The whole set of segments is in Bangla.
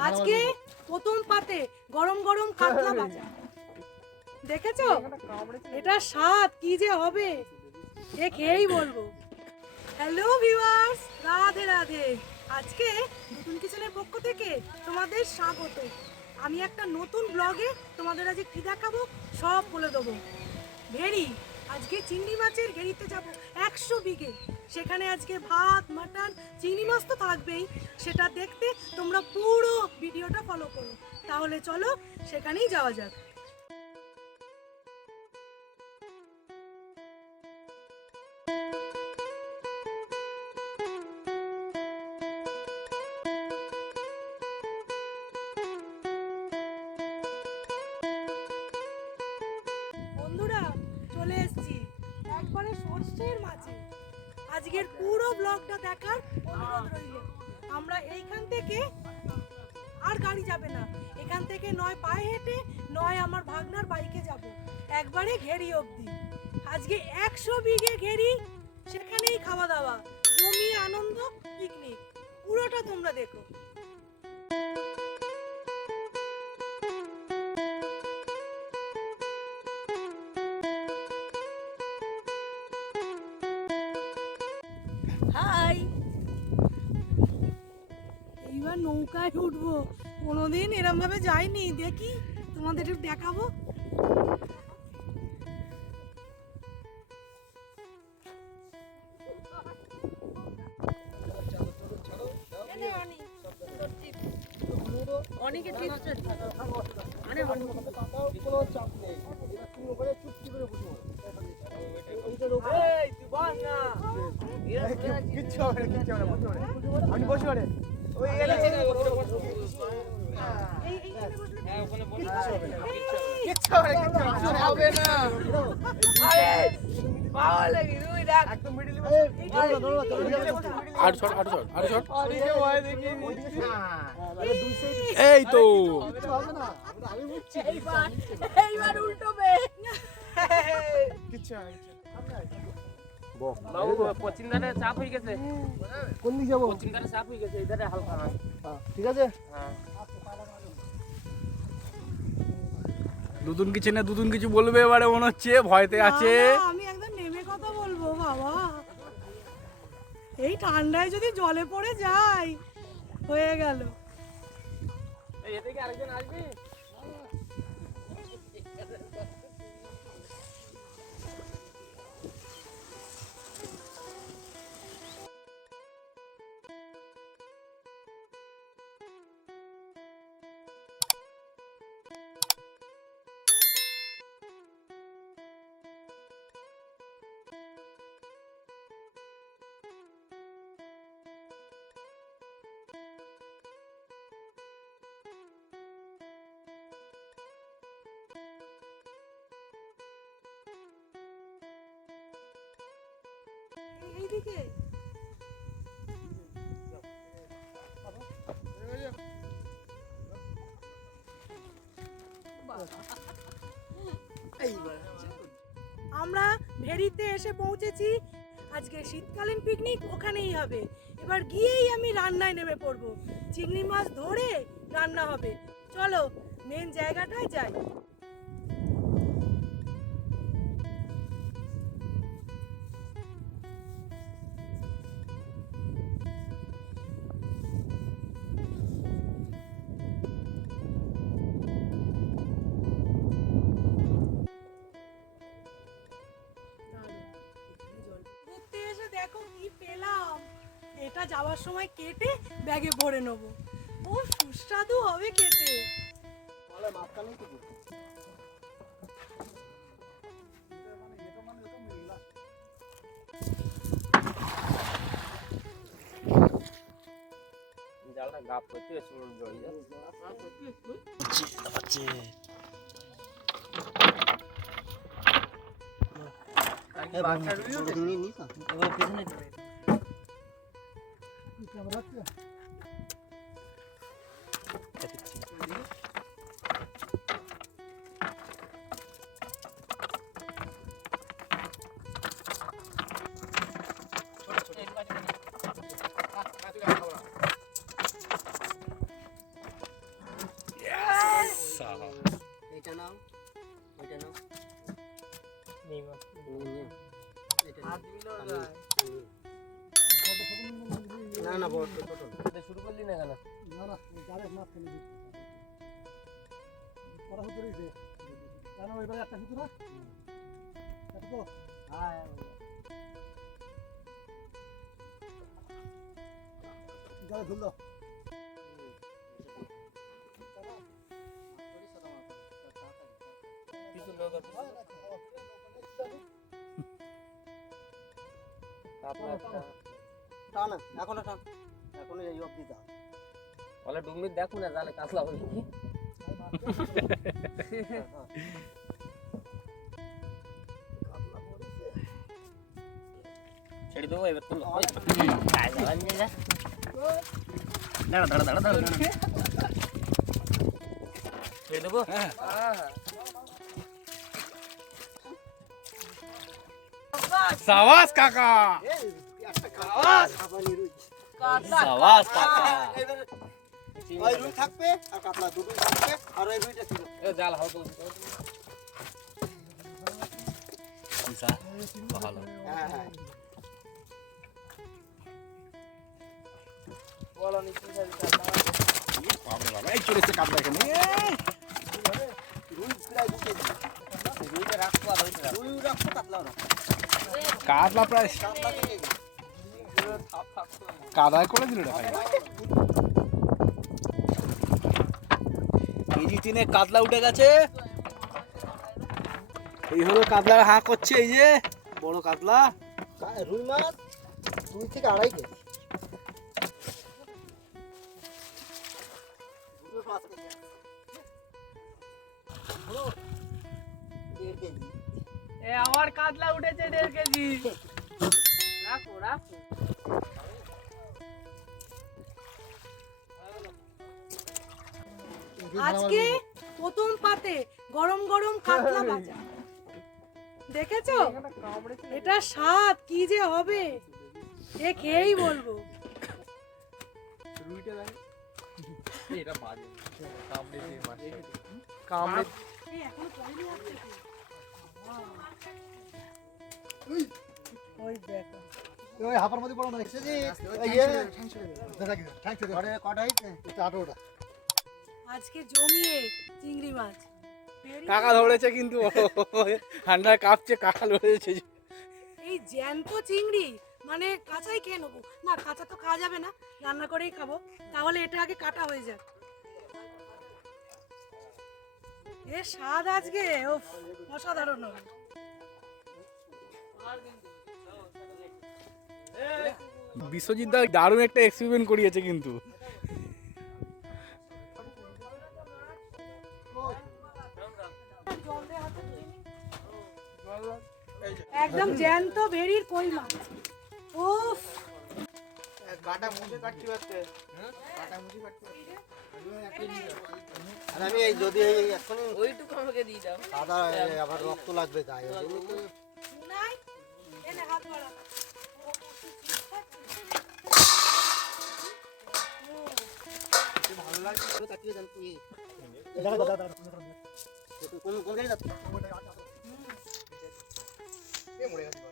আজকে প্রথম পাতে গরম গরম কাতলা ভাজা। দেখেছ? এটা স্বাদ কি যে হবে? এ খেয়েই বলব। Hello viewers Radhe Radhe! আজকে নতুন কিচেনের পক্ষ থেকে তোমাদের স্বাগত। আমি একটা নতুন ব্লগে তোমাদের আজকে কি দেখাবো? সব বলে দেবো। ভেরি আজকে চিংড়ি মাছের ঘেরিতে যাব, একশো বিঘে। সেখানে আজকে ভাত, মাটন, চিংড়ি মাছ তো থাকবেই। সেটা দেখতে তোমরা পুরো ভিডিওটা ফলো করো। তাহলে চলো, সেখানেই যাওয়া যাক। একবারে ঘেরি অবধি। আজকে একশো বিঘে ঘেরি, সেখানেই খাওয়া দাওয়া জমি আনন্দ পিকনিক পুরোটা তোমরা দেখো। হাই! এইবার নৌকায় উঠবো। কোনোদিন এরম ভাবে যাইনি। দেখি তোমাদের দেখাবো। অনেকে কিচ্ছু হবে না, কিচ্ছু হবে না, বসে। আপনি ওই বসলে কিচ্ছু হবে না, কিচ্ছু হবে না। আট শট আট শট আট শট ওইদিকে ভয় দেখিয়ে দিচ্ছি। এই তো। এইবার কিচ্ছু হবে না, হয়ে গেছে। কোন দিকে যাব? পশ্চিম চাপ হয়ে গেছে এই হালকা না ঠিক আছে। হ্যাঁ। দুদিন কিছু না দুদিন কিছু বলবে এবারে মনে হচ্ছে? ভয়তে আছে? আমি একদম এই ঠান্ডায় যদি জলে পড়ে যায় হয়ে গেল। এদিকে আরেকজন আসবি? আমরা ভেরিতে এসে পৌঁছেছি। আজকে শীতকালীন পিকনিক ওখানেই হবে। এবার গিয়েই আমি রান্নায় নেমে পড়ব। চিংড়ি মাছ ধরে রান্না হবে। চলো মেন জায়গাটায় যাই। খাওয়ার সময় কেটে ব্যাগে ভরে নেব। ও সুস্বাদু হবে খেতে। বাচ্চা Братья. শুরু না কেন না না গাড়ি মাছ ফেলে কটা সুতো রয়েছে কেন এবারে একটা সুতো না একটা তো হ্যাঁ গাড়ি ধরলো কিছু লোক আছে একটা টান এখন টান এখন এই অবধি যা। বলে ডুম্বির দেখো না জালে কাতলা বলে কি ছেড়ে দেবো এবার তুলো দাঁড়া দাঁড়া দাঁড়া দাঁড়া ছেড়ে দেবো? হ্যাঁ সাবাস কাকা। সাবাস। কাকা ওই রুই থাকবে আর কাতলা দুটোই থাকবে আর ওই রুইটা ছিল। এ জাল হাও তো ভালো। হ্যাঁ হ্যাঁ। বলো বাবা বাবা এই চলেছে কাপড় এখানে রুই প্রায় দু কেজি রুইটা রাখব আর ওইটা রুই রাখব কাতলাও রাখব কাতলা প্রায় কাতলা দু কেজি কাদায় করে দিল রে ভাই কেজি তিনে কাতলা উঠে গেছে। এই হলো কাতলার হা করছে এই যে বড় কাতলা। রুই মাছ দুই থেকে আড়াই কেজি। আমার কাতলা উঠেছে দেড় কেজি। রাখো রাখো। আজকে প্রথম পাতে গরম গরম কাতলা ভাজা। দেখেছ? এটা স্বাদ কি যে হবে? এ খেয়েই বলব। এটা বাজে। কামড়ে দিয়ে মাছ কামড়ে এই এখনও পড়েনি আসছে? ওই দেখো। ওই হাফার মধ্যে পড়ো না দেখছি ইয়ে। ঘরে কটা হয়েছে আঠারোটা আজকে জমিয়ে চিংড়ি মাছ। কাকা ধরেছে কিন্তু। ঠান্ডায় কাঁপছে কাকা ধরেছে। এই জ্যান্ত চিংড়ি মানে কাঁচাই খেয়ে নেব। না কাঁচা তো খাওয়া যাবে না রান্না করেই খাব। তাহলে এটা আগে কাটা হয়ে যাক। এ স্বাদ আজকে ও অসাধারণ হবে। বিশ্বজিৎ দা দারুণ একটা এক্সপেরিমেন্ট করিয়েছে কিন্তু। ভেরির কই মাছ উফ। কাটা মুছে কাটছি পারতে কাটা মুছে কাটছি আর আমি এই যদি এই এখনই ওইটুকু আমাকে দিয়ে দাও। সাদা আবার রক্ত লাগবে গায়ে নাই এনে হাত বাড়া ভালো লাগছে কাটিয়ে দেন তুই কোন কোন গাড়ি যাচ্ছে এ মরে গেছে।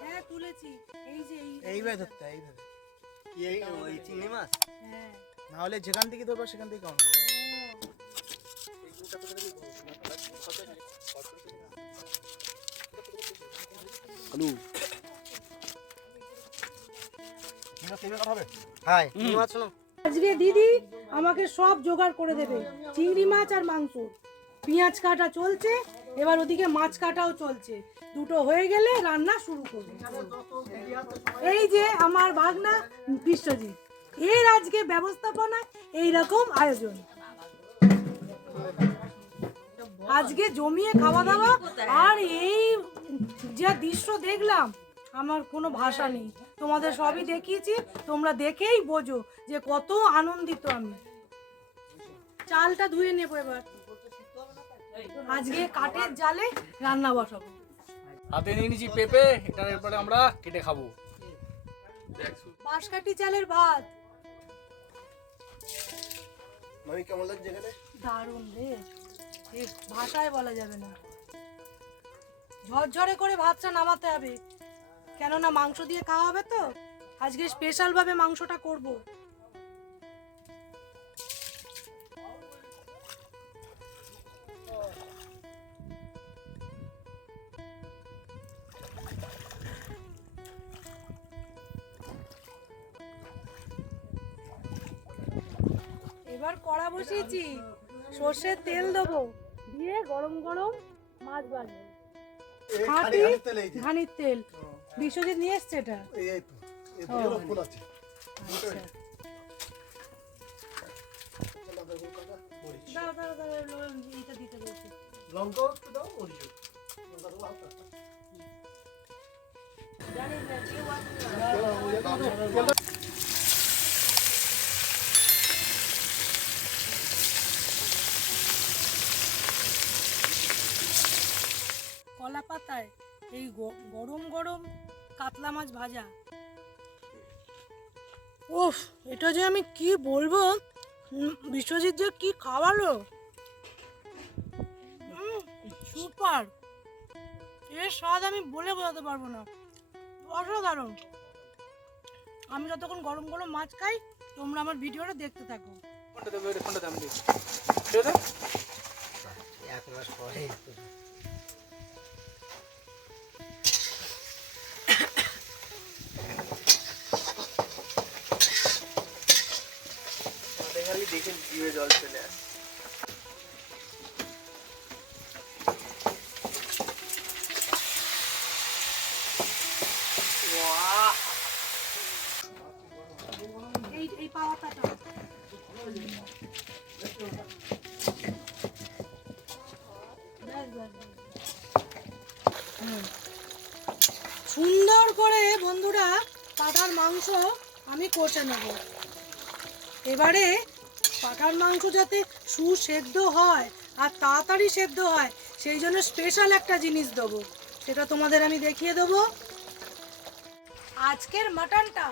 হ্যাঁ তুলেছি। এই যে এইভাবে ধরতে এইভাবে এই ওই চিংড়ি মাছ? হ্যাঁ। না হলে যেখান থেকে ধরবা সেখান থেকে কেমন ও, আলু। মাছ শোনো আজকে দিদি আমাকে সব জোগাড় করে দেবে। চিংড়ি মাছ আর মাংস। পেঁয়াজ কাটা চলছে এবার ওদিকে মাছ কাটাও চলছে। দুটো হয়ে গেলে রান্না শুরু করবে। এই যে আমার ভাগনা বিশ্বজিৎ এর আজকে ব্যবস্থাপনা এইরকম আয়োজন। আজকে জমিয়ে খাওয়া দাওয়া আর এই যা দৃশ্য দেখলাম, আমার কোনো ভাষা নেই। তোমাদের সবই দেখিয়েছি, তোমরা দেখেই বোঝো যে কত আনন্দিত আমি। চালটা ধুয়ে নেব এবার। আজকে কাঠের জালে রান্না বসাবো। হাতে নিয়ে নিয়েছি পেঁপে এটা এরপরে আমরা কেটে খাব। বাঁশকাঠি চালের ভাত। মানে কেমন লাগছে এখানে? দারুণ রে। এ ভাষায় বলা যাবে না। ঝরঝরে করে ভাতটা নামাতে হবে। কেননা মাংস দিয়ে খাওয়া হবে তো। আজকে স্পেশাল ভাবে মাংসটা করব। এবার কড়া বসিয়েছি। সর্ষের তেল দেবো। দিয়ে গরম গরম মাছ ভাজবো খাঁটি ধানির তেল বিশ্বজিৎ নিয়ে এসছে এটা। এই এই তো এই ও। দুটো ফুল আছে আচ্ছা দাও দাও দাও এইটা দিতে বলছি লঙ্কাও একটু দাও মরিচও লঙ্কা দেবো হালকা। কলা পাতায় এই গ- গরম গরম কাতলা মাছ ভাজা। ওফ এটা যে আমি কি বলব? বিশ্বজিৎ যে কি খাওয়ালো? সুপার। এর স্বাদ আমি বলে বোঝাতে পারব না। অসাধারণ। আমি যতক্ষণ গরম গরম মাছ খাই তোমরা আমার ভিডিওটা দেখতে থাকো। কোনটা দেবো কোনটা দাম দিই এক মাস পরে। দেখে জিভে জল চলে আসে। সুন্দর করে বন্ধুরা পাঠার মাংস আমি কষে নেব এবারে পাঠার মাংস যাতে সুসেদ্ধ হয় আর তাড়াতাড়ি সেদ্ধ হয়, সেই জন্য স্পেশাল একটা জিনিস দেবো। সেটা তোমাদের আমি দেখিয়ে দেবো। আজকের মাটনটা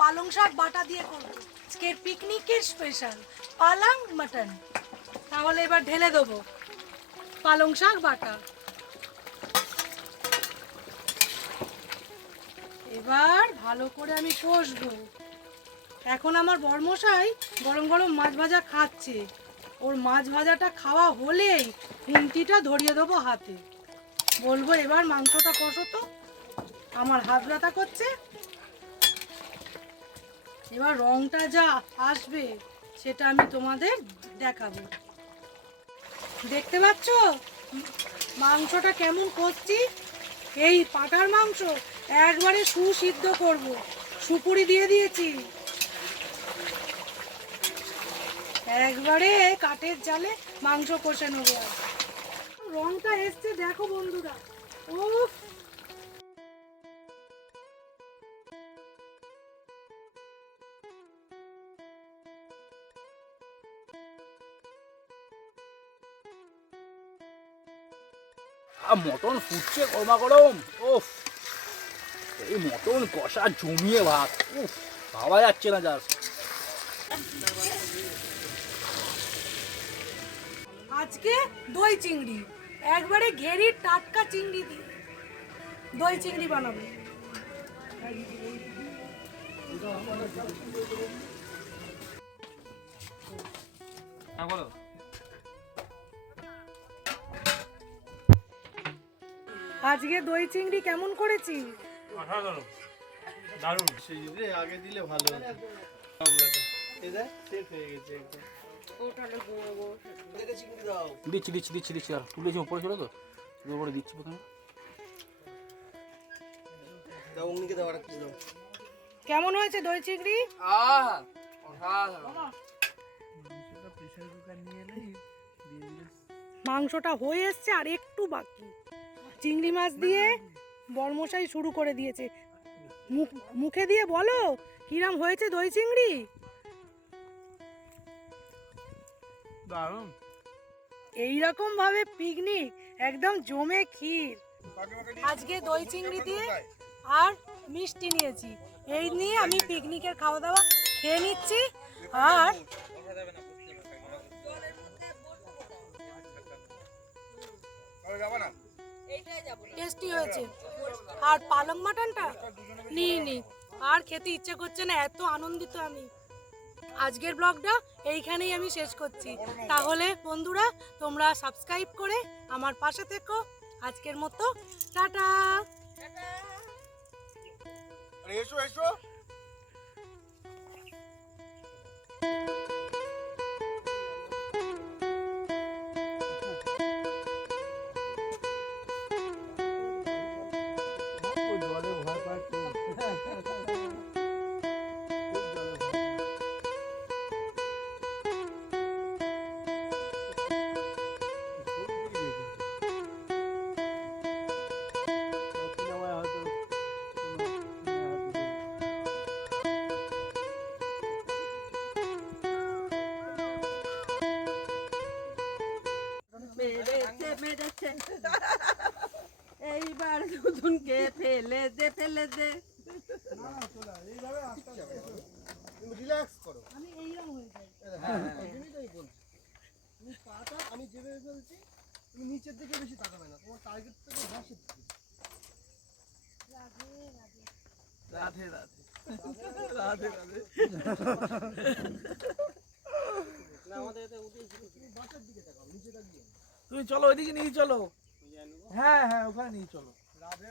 পালং শাক বাটা দিয়ে করব। আজকের পিকনিকের স্পেশাল পালাং মাটন। তাহলে এবার ঢেলে দেবো পালং শাক বাটা। এবার ভালো করে আমি কষবো। এখন আমার বর্মশাই গরম গরম মাছ ভাজা খাচ্ছে। ওর মাছ ভাজাটা খাওয়া হলেই খুন্তিটা ধরিয়ে দেবো হাতে। বলব এবার মাংসটা কষো তো। আমার হাত ব্যথা করছে। এবার রংটা যা আসবে সেটা আমি তোমাদের দেখাবো। দেখতে পাচ্ছ? মাংসটা কেমন করছি? এই পাটার মাংস একবারে সুসিদ্ধ করব। সুপুরি দিয়ে দিয়েছি। একবারে কাঠের জালে মাংস কষে নেব। রংটা এসছে, দেখো বন্ধুরা। আর মটন ফুটছে গরমা গরম ওফ এই মটন কষা জমিয়ে ভাত। উফ! ভাবা যাচ্ছে না জাস্ট আজকে দই চিংড়ি। একবারে ঘেরির টাটকা চিংড়ি দিয়ে দই চিংড়ি বানাবো। হ্যাঁ বলো। আজকে দই চিংড়ি কেমন করেছি? অসাধারণ দারুণ। সেই আগে দিলে ভালো হতো। দেখ সেট হয়ে গেছে একদম। দিচ্ছি দিচ্ছি দিচ্ছি দিচ্ছি আর তুলেছি উপরে ছিল তো। তুলে উপরে দিচ্ছি প্রথমে কেমন হয়েছে দই চিংড়ি? মাংসটা হয়ে এসছে আর একটু বাকি। চিংড়ি মাছ দিয়ে বরমশাই শুরু করে দিয়েছে। মুখ মুখে দিয়ে বলো কিরাম হয়েছে দই চিংড়ি? দারুণ। এইরকম ভাবে পিকনিক একদম জমে ক্ষীর। আজকে দই চিংড়ি দিয়ে আর মিষ্টি নিয়েছি। এই নিয়ে আমি পিকনিকের খাওয়া দাওয়া খেয়ে নিচ্ছি আর টেস্টি হয়েছে। আর পালং মাটনটা? নিই নি আর খেতে ইচ্ছে করছে না এত আনন্দিত আমি। আজকের ব্লগটা এইখানেই আমি শেষ করছি। তাহলে বন্ধুরা, তোমরা সাবস্ক্রাইব করে আমার পাশে থেকো। আজকের মতো, টাটা! এসো এসো। দুজনকে ফেলে দে ফেলে দে। তুমি রিল্যাক্স করো। আমি এইরকম হয়ে যাই। হ্যাঁ এই জন্যই তো আমি বলছি। তুমি পাটা আমি যেভাবে বলছি তুমি নিচের দিকে বেশি তাকাবে না। তোমার টার্গেট থেকে ঘাসের দিকে। রাধে রাধে। রাধে রাধে। তুমি বাঁচার দিকে তাকাও নিচে তাকিয়ে তুমি চলো ওইদিকে নিয়ে চলো। হ্যাঁ হ্যাঁ ওখানে নিয়ে চলো। বলে